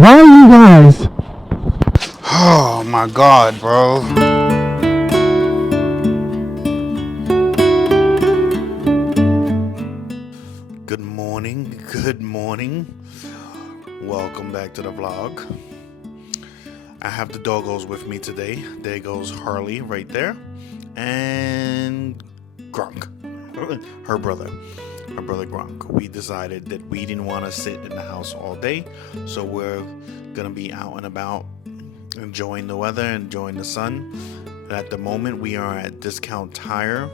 Why are you guys? Oh my god, bro. Good morning. Good morning. Welcome back to the vlog. I have the doggos with me today. There goes Harley right there. And Grunk. Her brother. Her brother Grunk. We decided that we didn't want to sit in the house all day. So we're going to be out and about enjoying the weather, enjoying the sun. And at the moment, we are at Discount Tire,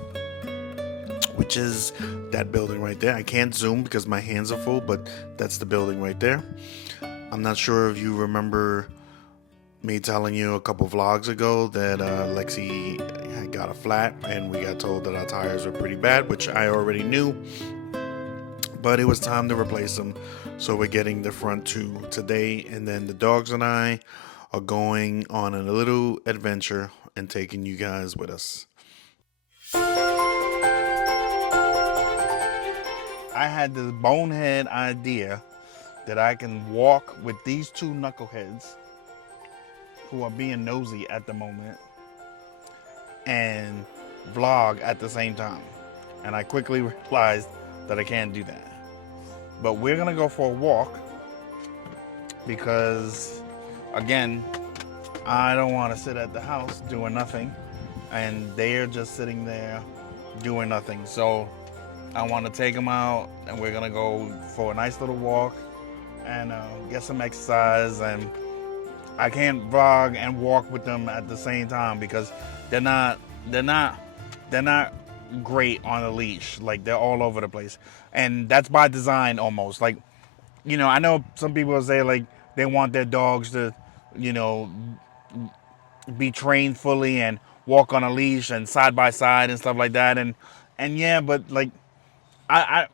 which is that building right there. I can't zoom because my hands are full, but that's the building right there. I'm not sure if you remember me telling you a couple vlogs ago that Lexi had got a flat and we got told that our tires were pretty bad, which I already knew, but it was time to replace them. So we're getting the front two today, and then the dogs and I are going on a little adventure and taking you guys with us. I had this bonehead idea that I can walk with these two knuckleheads who are being nosy at the moment and vlog at the same time. And I quickly realized that I can't do that. But we're gonna go for a walk because, again, I don't want to sit at the house doing nothing, and they're just sitting there doing nothing. So I want to take them out, and we're gonna go for a nice little walk and get some exercise. And I can't vlog and walk with them at the same time because they're not they're not they're not great on a leash. Like, they're all over the place, and that's by design almost. Like, I know some people will say like they want their dogs to, you know, be trained fully and walk on a leash and side by side and stuff like that. And yeah, but like I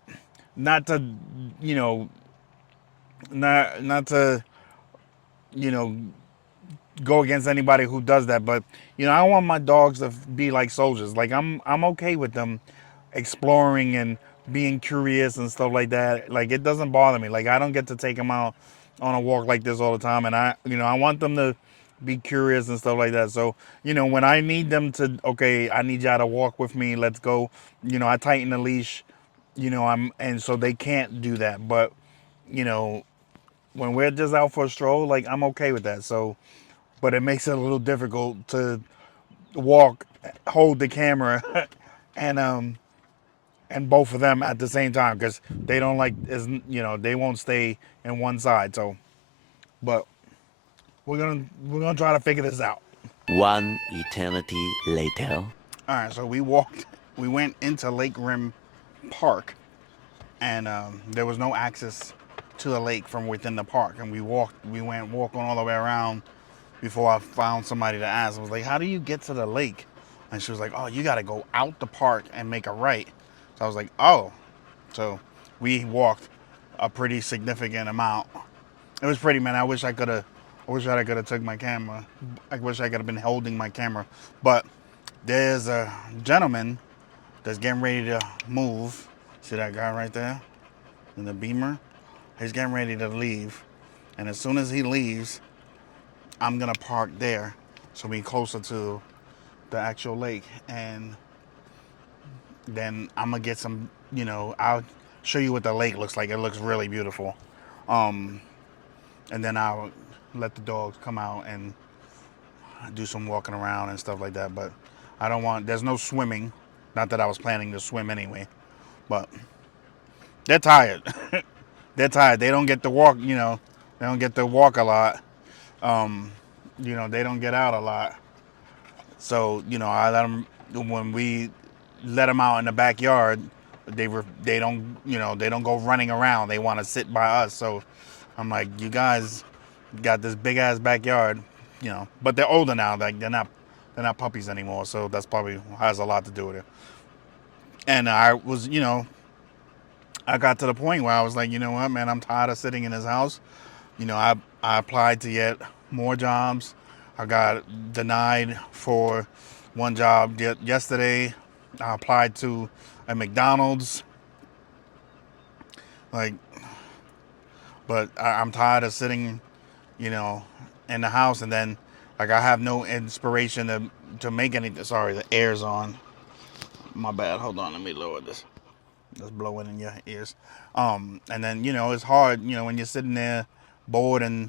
not to you know not to you know go against anybody who does that, but I want my dogs to be like soldiers. Like, I'm okay with them exploring and being curious and stuff like that. Like, it doesn't bother me. Like, I don't get to take them out on a walk like this all the time, and I want them to be curious and stuff like that. So, when I need them to, okay, I need y'all to walk with me, let's go. I tighten the leash. And so they can't do that. But you know when we're just out for a stroll, like, I'm okay with that. So, but it makes it a little difficult to walk, hold the camera, and both of them at the same time because they don't like, they won't stay in one side. So, but we're gonna try to figure this out. One eternity later. All right, so we went into Lake Rim Park, and there was no access to the lake from within the park, and we went walking all the way around before I found somebody to ask. I was like, how do you get to the lake? And she was like, oh, you got to go out the park and make a right. So I was like, oh. So we walked a pretty significant amount. It was pretty, man. I wish I could have took my camera. I wish I could have been holding my camera. But there's a gentleman that's getting ready to move. See that guy right there in the Beamer? He's getting ready to leave. And as soon as he leaves, I'm gonna park there so we closer to the actual lake, and then I'm gonna get some. I'll show you what the lake looks like. It looks really beautiful. Um, and then I'll let the dogs come out and do some walking around and stuff like that. But I don't want. There's no swimming. Not that I was planning to swim anyway, but they're tired. They're tired. They don't get to walk. They don't get to walk a lot. Um, they don't get out a lot. So I let them when we let them out in the backyard. They don't they don't go running around. They want to sit by us. So I'm like, you guys got this big ass backyard, But they're older now. Like, they're not puppies anymore. So that's probably has a lot to do with it. And I got to the point where I was like, you know what, man, I'm tired of sitting in this house. I applied to get more jobs. I got denied for one job yesterday. I applied to a McDonald's. Like, but I'm tired of sitting you know, in the house, and then like I have no inspiration to make anything. Sorry, the air's on. My bad. Hold on, let me lower this. It's blowing in your ears. And then it's hard. When you're sitting there bored and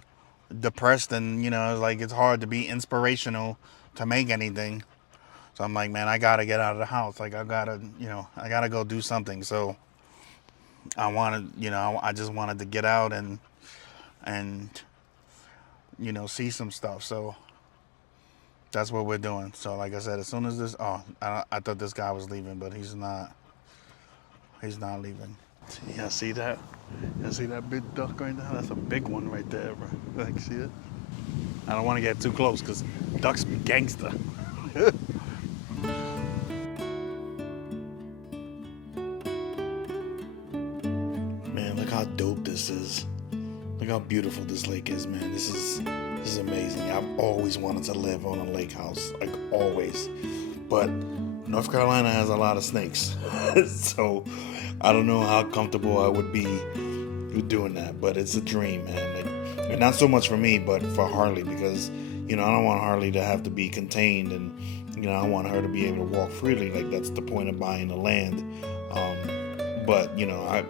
depressed, and it's like it's hard to be inspirational to make anything. So I'm like, man, I gotta get out of the house. Like I gotta go do something. So I wanted, I just wanted to get out and see some stuff. So that's what we're doing. So like I said, as soon as this, I thought this guy was leaving, but he's not. He's not leaving. Yeah, see that? You see that big duck right there? That's a big one right there, bro. Like, see it? I don't want to get too close because ducks be gangster. Man, look how dope this is. Look how beautiful this lake is, man. This is amazing. I've always wanted to live on a lake house, like always. But North Carolina has a lot of snakes, so I don't know how comfortable I would be with doing that. But it's a dream, man. Like, not so much for me, but for Harley, because I don't want Harley to have to be contained, and I want her to be able to walk freely. Like that's the point of buying the land. But I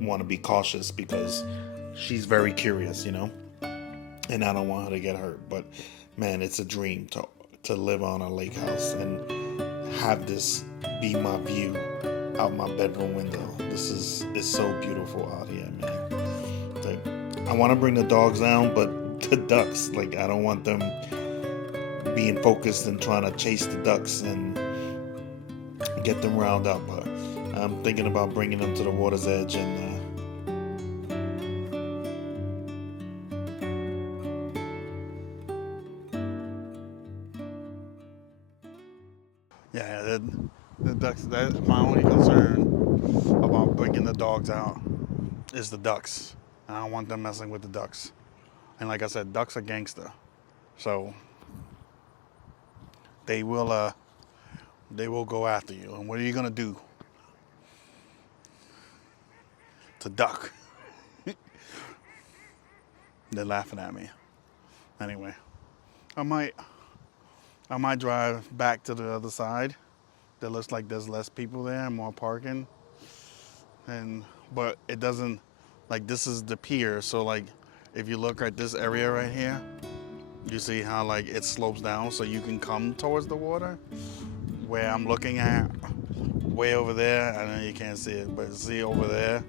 want to be cautious because she's very curious, and I don't want her to get hurt. But man, it's a dream to live on a lake house and have this be my view out my bedroom window. It's so beautiful out here, man. Like, I want to bring the dogs down, but the ducks, like I don't want them being focused and trying to chase the ducks and get them round up. But I'm thinking about bringing them to the water's edge and. Yeah, the ducks. That's my only concern about bringing the dogs out is the ducks. I don't want them messing with the ducks. And like I said, ducks are gangster, so they will they will go after you. And what are you gonna do to duck? They're laughing at me. Anyway, I might I might drive back to the other side. That looks like there's less people there, more parking, and but it doesn't like this is the pier. So like if you look at this area right here, you see how like it slopes down so you can come towards the water. Where I'm looking at, way over there, I know you can't see it, but see over there,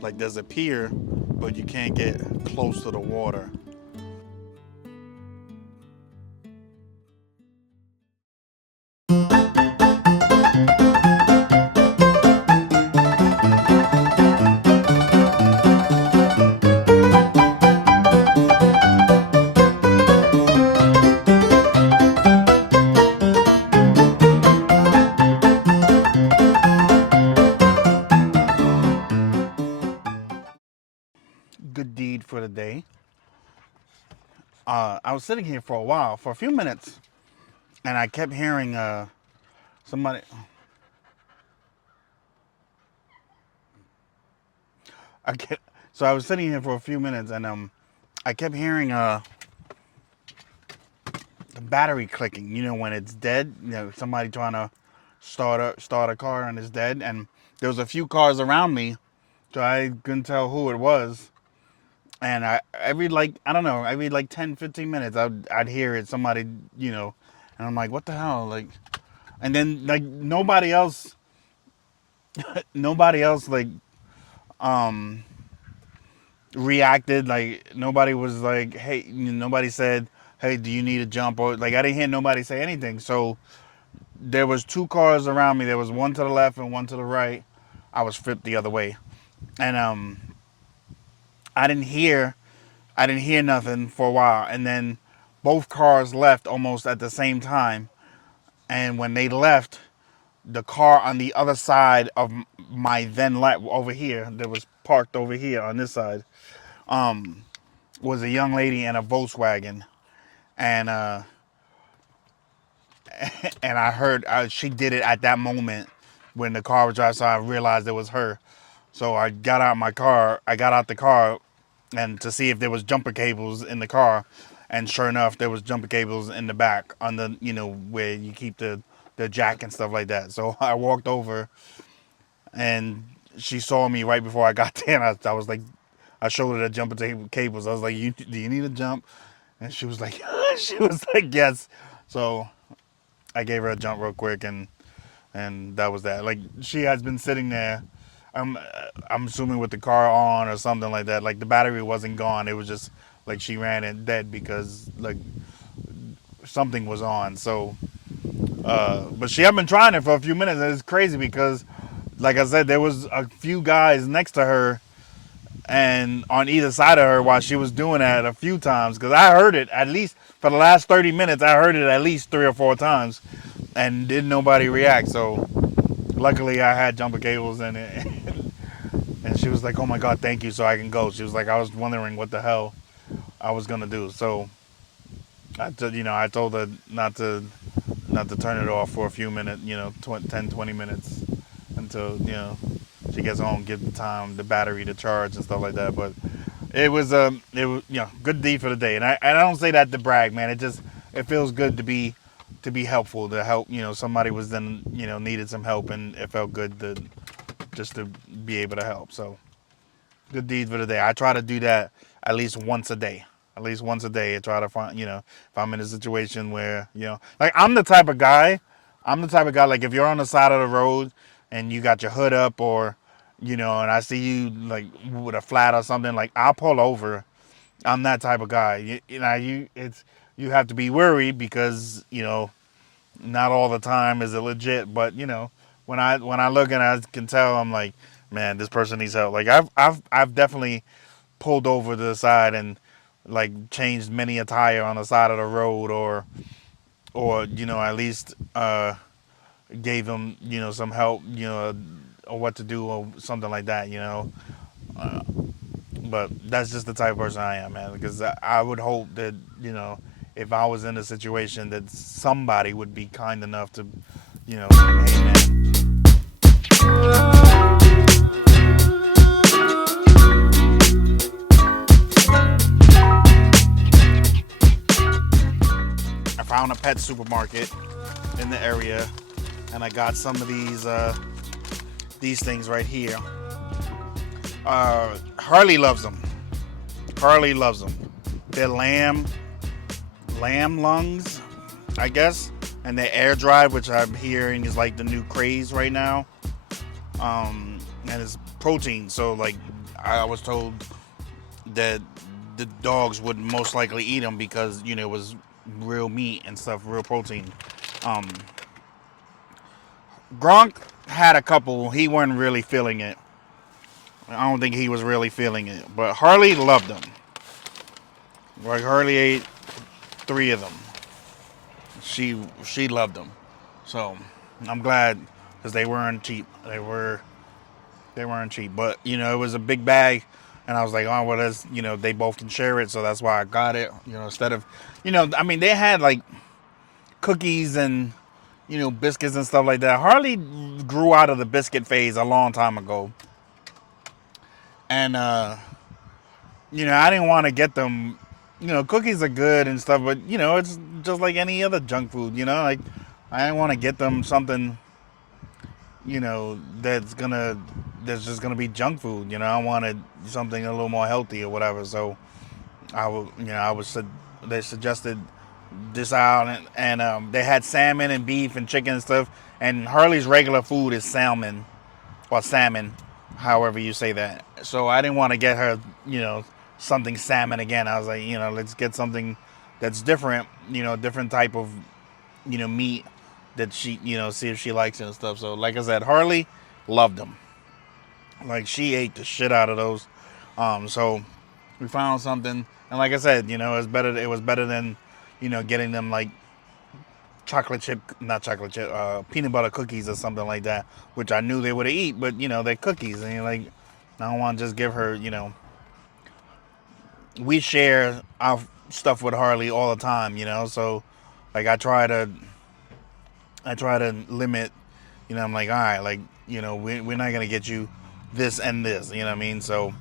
like there's a pier, but you can't get close to the water. Good deed for the day. I was sitting here for a while, for a few minutes, and I kept hearing somebody. I kept, so I was sitting here for a few minutes, and I kept hearing the battery clicking. When it's dead. Somebody trying to start a car and it's dead. And there was a few cars around me, so I couldn't tell who it was. And every like I don't know, every like 10, 15 minutes, I'd hear it. Somebody, and I'm like, what the hell, like. And then like nobody else like um reacted. Like nobody was like, hey, nobody said, hey, do you need a jump, or like I didn't hear nobody say anything. So there was two cars around me. There was one to the left and one to the right. I was flipped the other way, and I didn't hear I didn't hear nothing for a while, and then both cars left almost at the same time. And when they left, the car on the other side of my then left over here, that was parked over here on this side, was a young lady in a Volkswagen, and and I heard she did it at that moment when the car was driving, so I realized it was her. So I got out my car. I got out the car, and to see if there was jumper cables in the car, and sure enough, there was jumper cables in the back on the where you keep the jack and stuff like that. So I walked over, and she saw me right before I got there. And I was like, I showed her the jumper cables. I was like, do you need a jump? And she was like, she was like, yes. So I gave her a jump real quick, and that was that. Like, she has been sitting there. I'm assuming with the car on or something like that. Like, the battery wasn't gone. It was just like she ran it dead because like something was on. So, but she had been trying it for a few minutes, and it's crazy because, like I said, there was a few guys next to her and on either side of her while she was doing that a few times. Because I heard it at least for the last 30 minutes. I heard it at least 3 or 4 times, and didn't nobody react. So luckily, I had jumper cables in it. And she was like, "Oh my God, thank you, so I can go." She was like, "I was wondering what the hell I was gonna do." So I told her not to turn it off for a few minutes, 10, 20 minutes until she gets home, give the battery to charge and stuff like that. But it was good deed for the day, and I don't say that to brag, man. It feels good to be helpful, to help. Somebody was then needed some help, and it felt good to just to be able to help. So good deed for the day. I try to do that at least once a day. At least once a day, I try to find, if I'm in a situation where, like I'm the type of guy, like if you're on the side of the road and you got your hood up or, and I see you like with a flat or something, like I'll pull over. I'm that type of guy. You have to be worried because, not all the time is it legit, but when I look and I can tell, I'm like, man, this person needs help. Like I've definitely pulled over to the side and like changed many a tire on the side of the road, or at least gave them some help, or what to do or something like that, uh, but that's just the type of person I am, man, because I would hope that if I was in a situation that somebody would be kind enough to hey man, I found a pet supermarket in the area, and I got some of these things right here. Harley loves them. Harley loves them. They're lamb lungs, I guess, and they're air dried, which I'm hearing is like the new craze right now. And it's protein, so like I was told that the dogs would most likely eat them because it was real meat and stuff, real protein. Um, Gronk had a couple. He wasn't really feeling it. I don't think he was really feeling it. But Harley loved them. Like Harley ate 3 of them. She loved them. So I'm glad because they weren't cheap. They weren't cheap. But it was a big bag, and I was like, oh well, that's they both can share it, so that's why I got it. Instead of I mean they had like cookies and biscuits and stuff like that. Harley grew out of the biscuit phase a long time ago, and I didn't want to get them. Cookies are good and stuff, but it's just like any other junk food. Like I didn't want to get them something, that's just gonna be junk food. I wanted something a little more healthy or whatever. So they suggested this out, and they had salmon and beef and chicken and stuff. And Harley's regular food is salmon or salmon, however you say that. So I didn't want to get her, something salmon again. I was like, let's get something that's different, different type of, meat that she, see if she likes it and stuff. So like I said, Harley loved them. Like she ate the shit out of those. So we found something, and like I said, It was better than, getting them like chocolate chip, not chocolate chip, peanut butter cookies or something like that, which I knew they would eat, but they're cookies, and you're like, I don't want to just give her, we share our stuff with Harley all the time, so like I try to limit, I'm like, all right, like, we're not gonna get you this and this, you know what I mean? So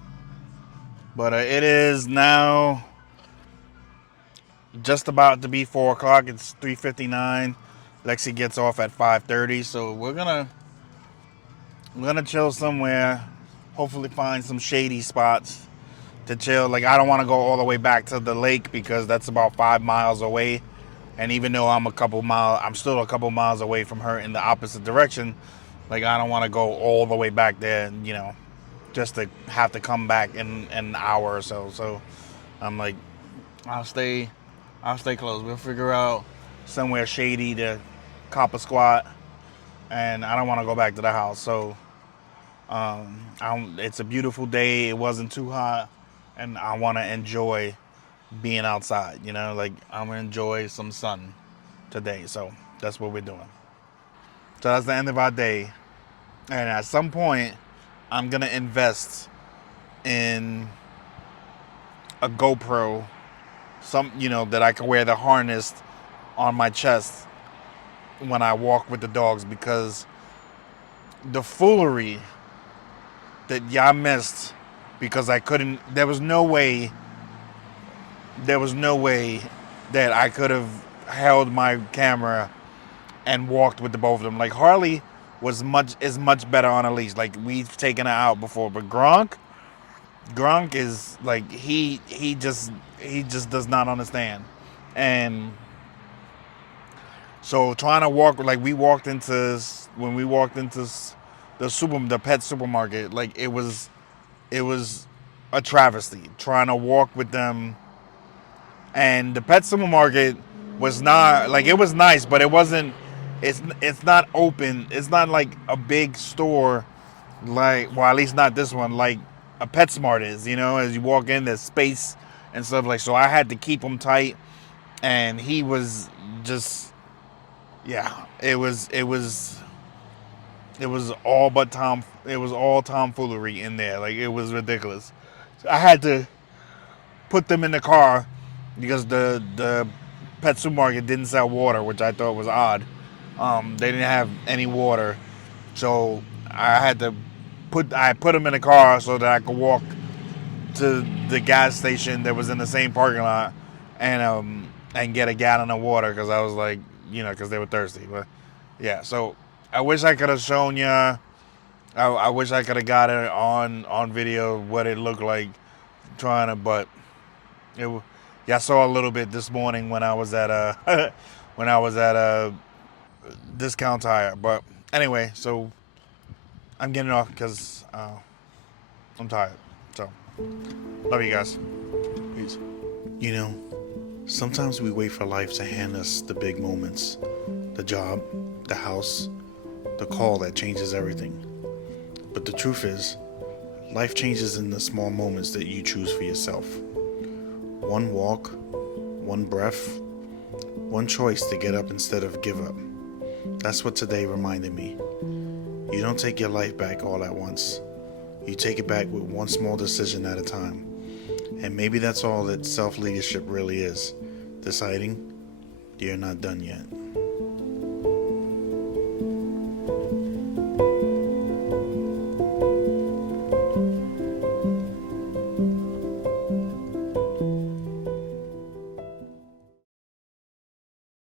But it is now just about to be 4 o'clock. It's 3:59. Lexi gets off at 5:30, so we're gonna chill somewhere. Hopefully find some shady spots to chill. Like, I don't want to go all the way back to the lake because that's about 5 miles away. And even though I'm still a couple miles away from her in the opposite direction. Like, I don't want to go all the way back there, just to have to come back in an hour or so. So I'm like, I'll stay close. We'll figure out somewhere shady to cop a squat, and I don't want to go back to the house. So it's a beautiful day. It wasn't too hot, and I want to enjoy being outside. Like, I'm gonna enjoy some sun today. So that's what we're doing. So that's the end of our day, and at some point, I'm gonna invest in a GoPro, that I can wear the harness on my chest when I walk with the dogs, because the foolery that y'all missed because I couldn't. There was no way that I could have held my camera and walked with the both of them. Like, Harley is much better on a leash. Like, we've taken her out before, but Gronk is like, he just does not understand. And so trying to walk, like, when we walked into the pet supermarket, like, it was a travesty trying to walk with them. And the pet supermarket was not, like, it was nice, but it wasn't. It's not open. It's not like a big store, like, well, at least not this one, like a PetSmart is. As you walk in, there's space and stuff, like. So I had to keep him tight, and he was just, yeah. It was all but Tom. It was all tomfoolery in there. Like, it was ridiculous. So I had to put them in the car because the pet supermarket didn't sell water, which I thought was odd. They didn't have any water, so I put them in the car so that I could walk to the gas station that was in the same parking lot, and get a gallon of water, because I was like, because they were thirsty. But yeah, so I wish I could have shown you. I wish I could have got it on video what it looked like trying to, but yeah, I saw a little bit this morning when I was at a when I was at a discount tire. But anyway, so I'm getting off because I'm tired. So love you guys. Peace. Sometimes we wait for life to hand us the big moments, the job, the house, the call that changes everything. But the truth is, life changes in the small moments that you choose for yourself. One walk, one breath, one choice to get up instead of give up. That's what today reminded me. You don't take your life back all at once. You take it back with one small decision at a time. And maybe that's all that self-leadership really is. Deciding you're not done yet.